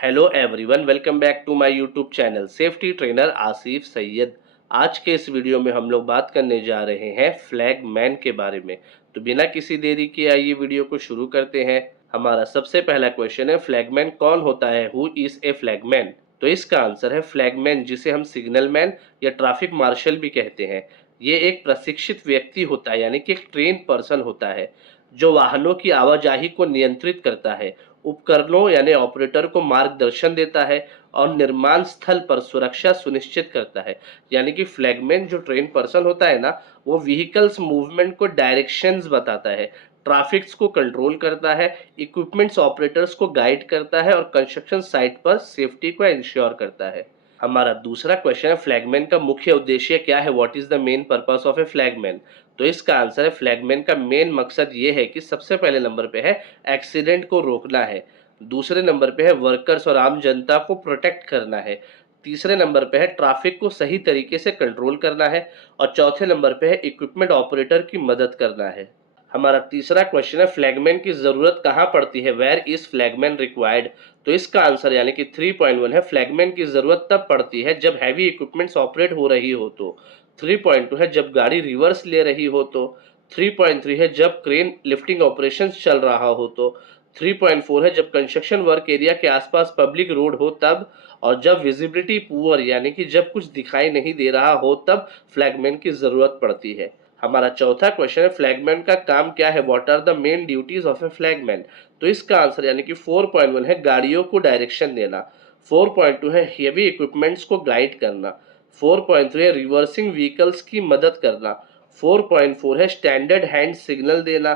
Hello everyone, welcome back to my YouTube channel safety trainer Asif Syed. आज के इस video में हम लोग बात करने जा रहे हैं फ्लैग मैन के बारे में। तो बिना किसी देरी के आइए वीडियो को शुरू करते हैं। हमारा सबसे पहला क्वेश्चन है, फ्लैगमैन कौन होता है? Who is a flagman? तो इसका आंसर है फ्लैगमैन, जिसे हम सिग्नल मैन या ट्रैफिक मार्शल भी कहते हैं। ये एक प्रशिक्षित व्यक्ति होता है, यानी कि एक ट्रेन पर्सन होता है, जो वाहनों की आवाजाही को नियंत्रित करता है, उपकरणों यानी ऑपरेटर को मार्गदर्शन देता है और निर्माण स्थल पर सुरक्षा सुनिश्चित करता है। यानी कि फ्लैगमैन जो ट्रेन पर्सन होता है ना, वो व्हीकल्स मूवमेंट को डायरेक्शंस बताता है, ट्रैफिक्स को कंट्रोल करता है, इक्विपमेंट्स ऑपरेटर्स को गाइड करता है और कंस्ट्रक्शन साइट पर सेफ्टी को इंश्योर करता है। हमारा दूसरा क्वेश्चन है, फ्लैगमैन का मुख्य उद्देश्य क्या है? What is the main purpose of a flagman? तो इसका आंसर है, फ्लैगमैन का मेन मकसद ये है कि सबसे पहले नंबर पे है एक्सीडेंट को रोकना है, दूसरे नंबर पे है वर्कर्स और आम जनता को प्रोटेक्ट करना है, तीसरे नंबर पे है ट्रैफिक को सही तरीके से कंट्रोल करना है और चौथे नंबर पे है इक्विपमेंट ऑपरेटर की मदद करना है। हमारा तीसरा क्वेश्चन है, फ्लैगमैन की जरूरत कहाँ पड़ती है? Where is flagman required? तो इसका आंसर यानी कि 3.1 है, फ्लैगमैन की जरूरत तब पड़ती है जब हैवी इक्विपमेंट्स ऑपरेट हो रही हो तो। 3.2 है जब गाड़ी रिवर्स ले रही हो तो। 3.3 है जब क्रेन लिफ्टिंग ऑपरेशंस चल रहा हो तो। 3.4 है जब कंस्ट्रक्शन वर्क एरिया के आसपास पब्लिक रोड हो तब। और जब विजिबिलिटी पुअर यानी कि जब कुछ दिखाई नहीं दे रहा हो तब फ्लैगमैन की जरूरत पड़ती है। हमारा चौथा क्वेश्चन है, फ्लैगमैन का काम क्या है? What are the main duties of a flagman? तो इसका आंसर यानी कि 4.1 है गाड़ियों को डायरेक्शन देना। 4.2 है हेवी इक्विपमेंट्स को गाइड करना। 4.3 है रिवर्सिंग व्हीकल्स की मदद करना। 4.4 है स्टैंडर्ड हैंड सिग्नल देना।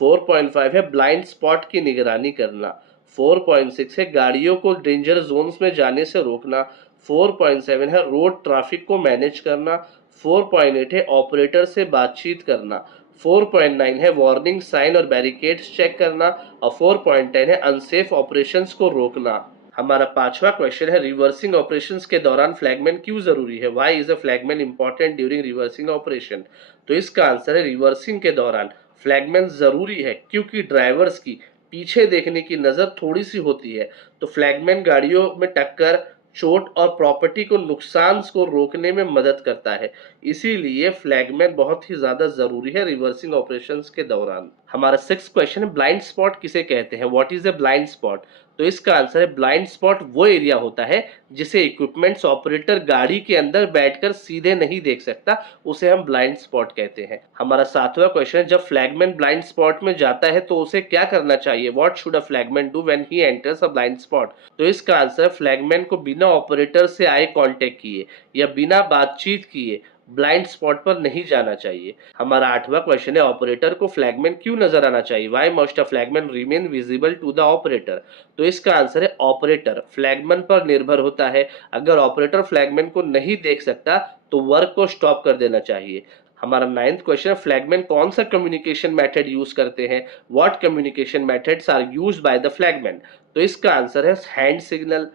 4.5 है ब्लाइंड स्पॉट की निगरानी करना। 4.6 है गाड़ियों को डेंजर जोन्स में जाने से रोकना। 4.7 है रोड ट्रैफिक को मैनेज करना। 4.8 है ऑपरेटर से बातचीत करना। 4.9 है वार्निंग साइन और बैरिकेड्स चेक करना और 4.10 है अनसेफ ऑपरेशंस को रोकना। हमारा पांचवा क्वेश्चन है, रिवर्सिंग ऑपरेशंस के दौरान फ्लैगमैन क्यों जरूरी है? Why is a flagman important during reversing operation? तो इसका आंसर है, रिवर्सिंग के दौरान फ्लैगमैन जरूरी है क्योंकि ड्राइवर्स की पीछे देखने की नजर थोड़ी सी होती है, तो फ्लैगमैन गाड़ियों में टक्कर, चोट और प्रॉपर्टी को नुकसान को रोकने में मदद करता है। इसीलिए फ्लैगमैन बहुत ही ज्यादा जरूरी है रिवर्सिंग ऑपरेशंस के दौरान। हमारा सिक्स क्वेश्चन है, ब्लाइंड स्पॉट किसे कहते हैं? What is a blind spot? तो इसका आंसर है, ब्लाइंड स्पॉट वो एरिया होता है जिसे इक्विपमेंट्स ऑपरेटर गाड़ी के अंदर बैठकर सीधे नहीं देख सकता, उसे हम ब्लाइंड स्पॉट कहते हैं। हमारा सातवां क्वेश्चन है, जब फ्लैगमैन ब्लाइंड स्पॉट में जाता है तो उसे क्या करना चाहिए? What should a flagman do when he enters a blind spot? तो इसका आंसर, फ्लैगमैन को बिना ऑपरेटर से आई कांटेक्ट किए या बिना बातचीत किए ब्लाइंड स्पॉट पर नहीं जाना चाहिए। हमारा आठवां क्वेश्चन है, ऑपरेटर को फ्लैगमैन क्यों नजर आना चाहिए? Why must a flagman remain visible to the operator? तो इसका आंसर है, ऑपरेटर फ्लैगमैन पर निर्भर होता है। अगर ऑपरेटर फ्लैगमैन को नहीं देख सकता तो वर्क को स्टॉप कर देना चाहिए। हमारा नाइन्थ क्वेश्चन है, फ्लैगमैन कौन सा कम्युनिकेशन मेथड यूज करते हैं? What communication methods are used by the flagman? तो इसका आंसर है, hand signal,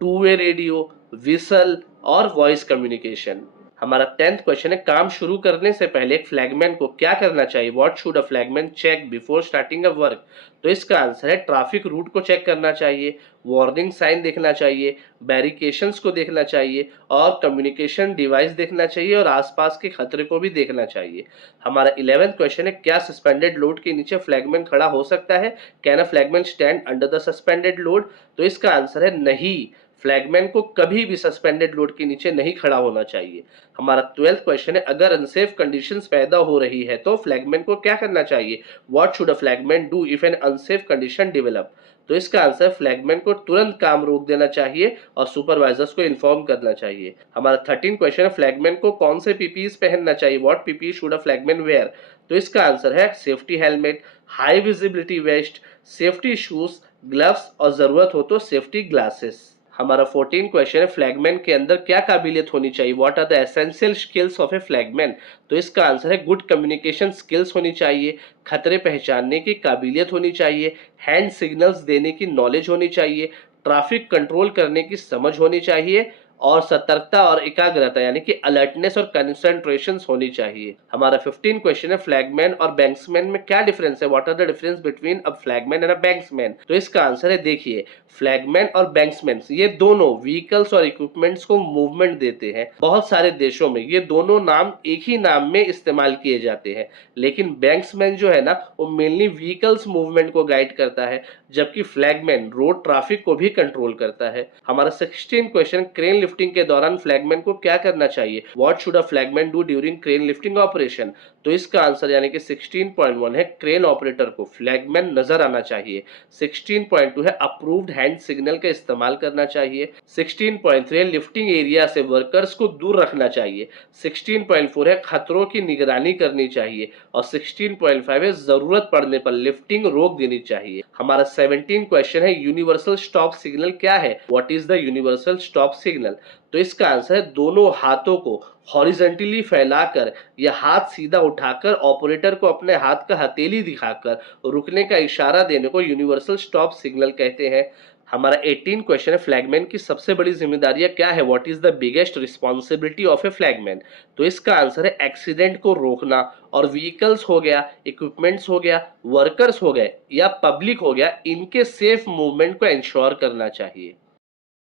two way radio, whistle और वॉइस कम्युनिकेशन। हमारा 10th क्वेश्चन है, काम शुरू करने से पहले एक फ्लैगमैन को क्या करना चाहिए? What should a flagman check before starting a work? तो इसका आंसर है, ट्रैफिक रूट को चेक करना चाहिए, वार्निंग साइन देखना चाहिए, बैरिकेशंस को देखना चाहिए और कम्युनिकेशन डिवाइस देखना चाहिए और आसपास के खतरे को भी देखना चाहिए। हमारा 11th क्वेश्चन है, क्या सस्पेंडेड लोड के नीचे फ्लैगमैन खड़ा हो सकता है? Can a flagman stand under the suspended load? तो इसका आंसर है, नहीं, फ्लैगमैन को कभी भी सस्पेंडेड लोड के नीचे नहीं खड़ा होना चाहिए। हमारा 12th क्वेश्चन है, अगर अनसेफ कंडीशंस पैदा हो रही है तो फ्लैगमैन को क्या करना चाहिए? What should a flagman do if an unsafe condition develop? तो इसका आंसर, फ्लैगमैन को तुरंत काम रोक देना चाहिए और सुपरवाइजर्स को इन्फॉर्म करना चाहिए। हमारा 13 क्वेश्चन है, फ्लैगमैन को कौन से पीपीईस पहनना चाहिए? What PPE should a flagman wear? तो इसका आंसर है, safety helmet, high visibility vest, safety shoes, gloves और जरूरत हो तो सेफ्टी ग्लासेस। हमारा 14 क्वेश्चन है, फ्लैगमैन के अंदर क्या काबिलियत होनी चाहिए? What are the essential skills of a flagman? तो इसका आंसर है, गुड कम्युनिकेशन स्किल्स होनी चाहिए, खतरे पहचानने की काबिलियत होनी चाहिए, हैंड सिग्नल्स देने की नॉलेज होनी चाहिए, ट्रैफिक कंट्रोल करने की समझ होनी चाहिए और सतर्कता और एकाग्रता यानी कि अलर्टनेस और कंसंट्रेशन होनी चाहिए। हमारा 15 क्वेश्चन है फ्लैगमैन और बैंक्समैन में क्या डिफरेंस है, what are the difference between a flagman and a banksman. तो इसका आंसर है, देखिए फ्लैगमैन और बैंक्समैन ये दोनों व्हीकल्स और इक्विपमेंट्स को मूवमेंट देते हैं। बहुत सारे देशों में ये दोनों नाम एक ही नाम में इस्तेमाल किए जाते हैं, लेकिन बैंक्समैन जो है ना वो मेनली व्हीकल्स मूवमेंट को गाइड करता है, जबकि फ्लैगमैन रोड ट्रैफिक को भी कंट्रोल करता है। हमारा 16 क्वेश्चन, क्रेन लिफ्टिंग के दौरान फ्लैगमैन को क्या करना चाहिए, what should a flagman do during crane lifting operation. तो इसका आंसर यानी कि 16.1 है, क्रेन ऑपरेटर को फ्लैगमैन नजर आना चाहिए। 16.2 है, अप्रूव्ड हैंड सिग्नल का इस्तेमाल करना चाहिए। 16.3 है, लिफ्टिंग एरिया से वर्कर्स को दूर रखना चाहिए। 16.4 है, खतरों की निगरानी करनी चाहिए। और 16.5 है, जरूरत पड़ने पर लिफ्टिंग रोक देनी चाहिए। हमारा 17 क्वेश्चन है, यूनिवर्सल स्टॉप सिग्नल क्या है, what is the universal stop signal. तो इसका आंसर है, दोनों हाथों को हॉरिजॉन्टली फैलाकर या हाथ सीधा उठाकर ऑपरेटर को अपने हाथ का हथेली दिखाकर रुकने का इशारा देने को यूनिवर्सल स्टॉप सिग्नल कहते हैं। हमारा 18 क्वेश्चन है, फ्लैगमैन की सबसे बड़ी जिम्मेदारियां क्या है, what is the biggest responsibility of a flagman. तो इसका आंसर है, एक्सीडेंट को रोकना, और व्हीकल्स हो गया, इक्विपमेंट्स हो गया, वर्कर्स हो गए या पब्लिक हो गया, इनके सेफ मूवमेंट को इंश्योर करना चाहिए।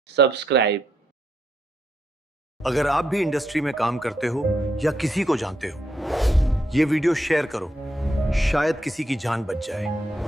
सब्सक्राइब। अगर आप भी इंडस्ट्री में काम करते हो या किसी को जानते हो, ये वीडियो शेयर करो, शायद किसी की जान बच जाए।